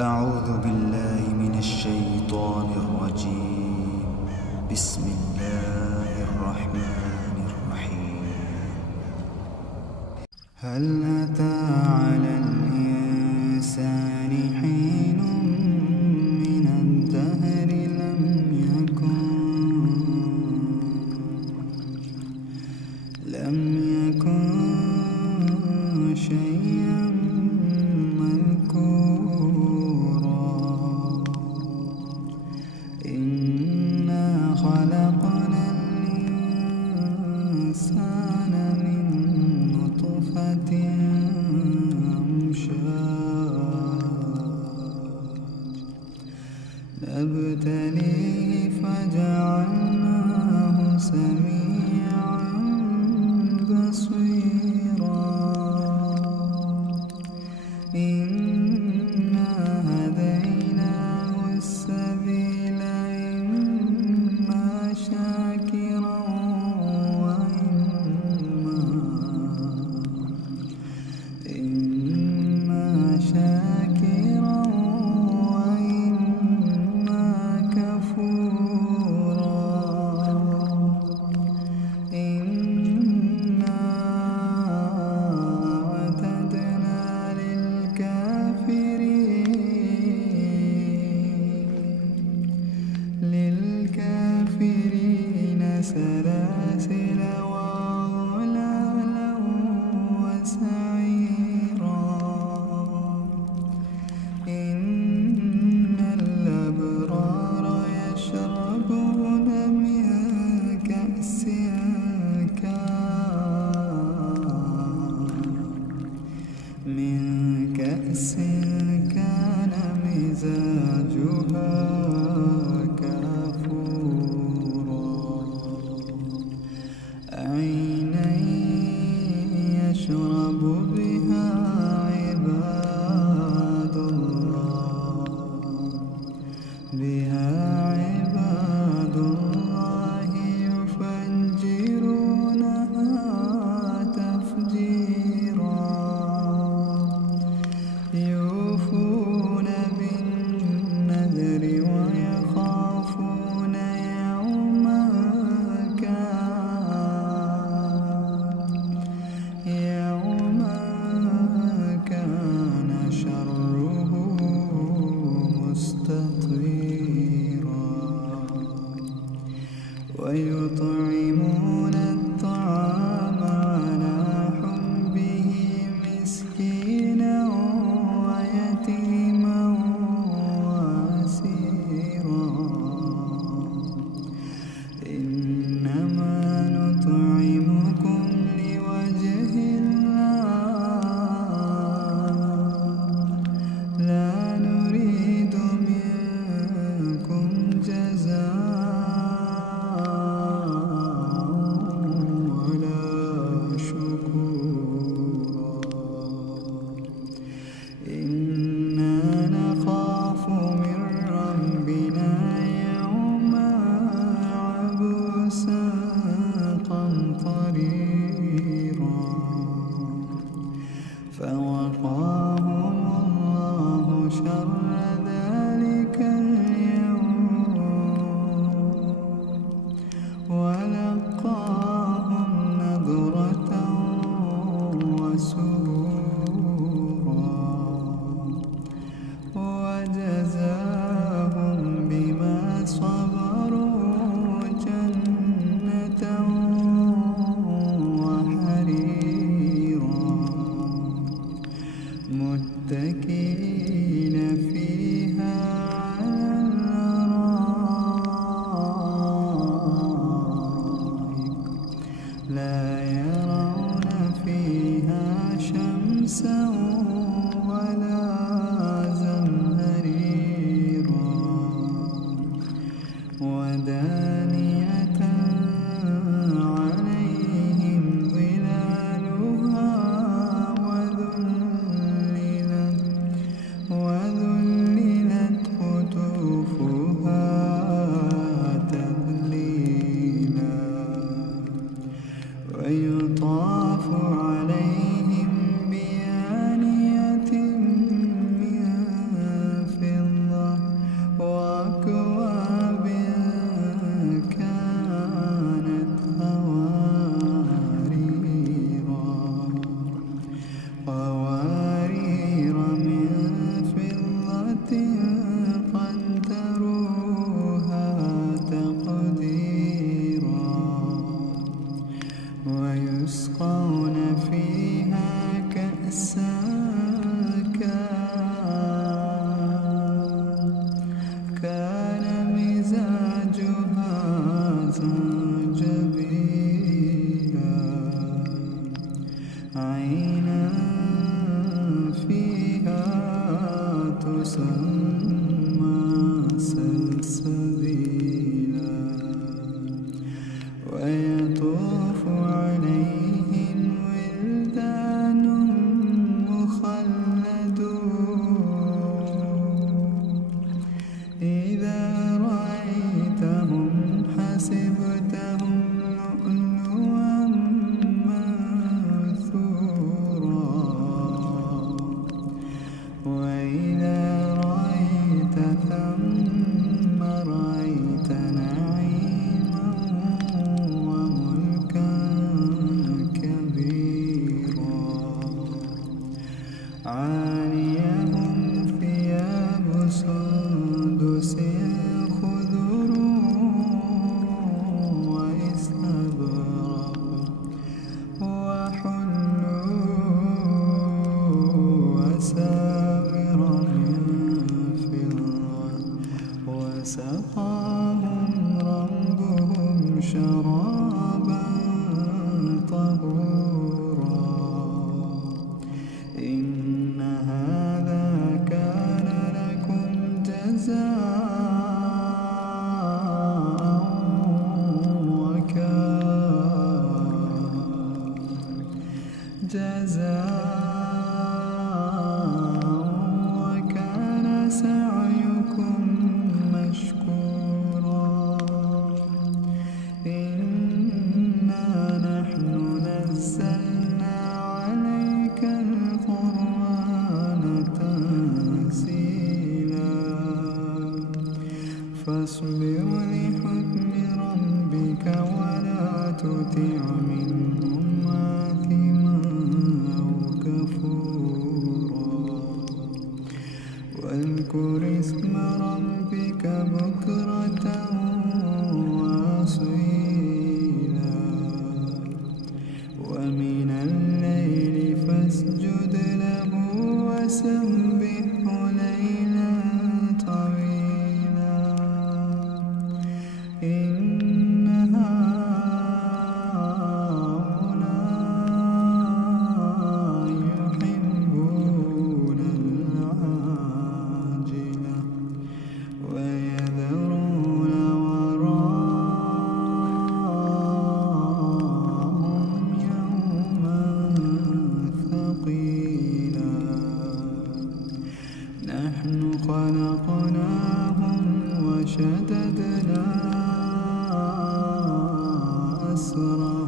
أعوذ بالله من الشيطان الرجيم. بسم الله الرحمن الرحيم. هل أتى على الإنسان حين من الدهر لم يكن شيئا مذكورا. إنا خلقنا الإنسان من نطفة أمشاج نبتليه فجعلناه سميعا بصيرا. إنا هديناه السبيل إما شاكرا وإما كفورا. إنا أعتدنا للكافرين سلاسل وأغلالا وسعيرا. إن الأبرار يشربون من كأس كان مزاجها كافورا. عينا يشرب بها عباد الله يفجرونها تفجيرا. يوفون بالنذر ويخافون يوما كان شره مستطيرا. ويطعمون الطعام على حبه مسكينا ويتيما وأسيرا. إنما نطعمكم لوجه الله لا نريد منكم جزاء ولا شكورا. إنا نخاف من ربنا يوما عبوسا قمطريرا. فوقاهم الله شر ذلك اليوم ولقاهم نضرة وسرورا. وجزاهم بما صبروا جنة وحريرا. متكئين فيها على الأرائك لا يرون فيها شمسا ولا زمهريرا. يسمى سلسبيلا ويطوف عليهم ولدان مخلدون إذا رأيتهم حسبتهم لؤلؤا منثورا وإذا رأيت ثم رأيت نعيما وملكا كبيرا عاليهم ثياب سندس خضر واستبرق وحلوا أساور من فضة وسقاهم ربهم شرابا طهورا إن هذا كان لكم وكان سعيكم مشكورا إنا نحن نزلنا عليك القرآن تنزيلا فاصبر لحكم ربك ولا تطع منهم آثما أو كفورا واذكر اسم ربك بكرة وأصيلا ومن الليل فاسجد له وسبحه ليلا طويلا إن هؤلاء يحبون العاجلة ويذرون وراءهم يوما ثقيلا نحن خلقناهم وشددنا أسرارهم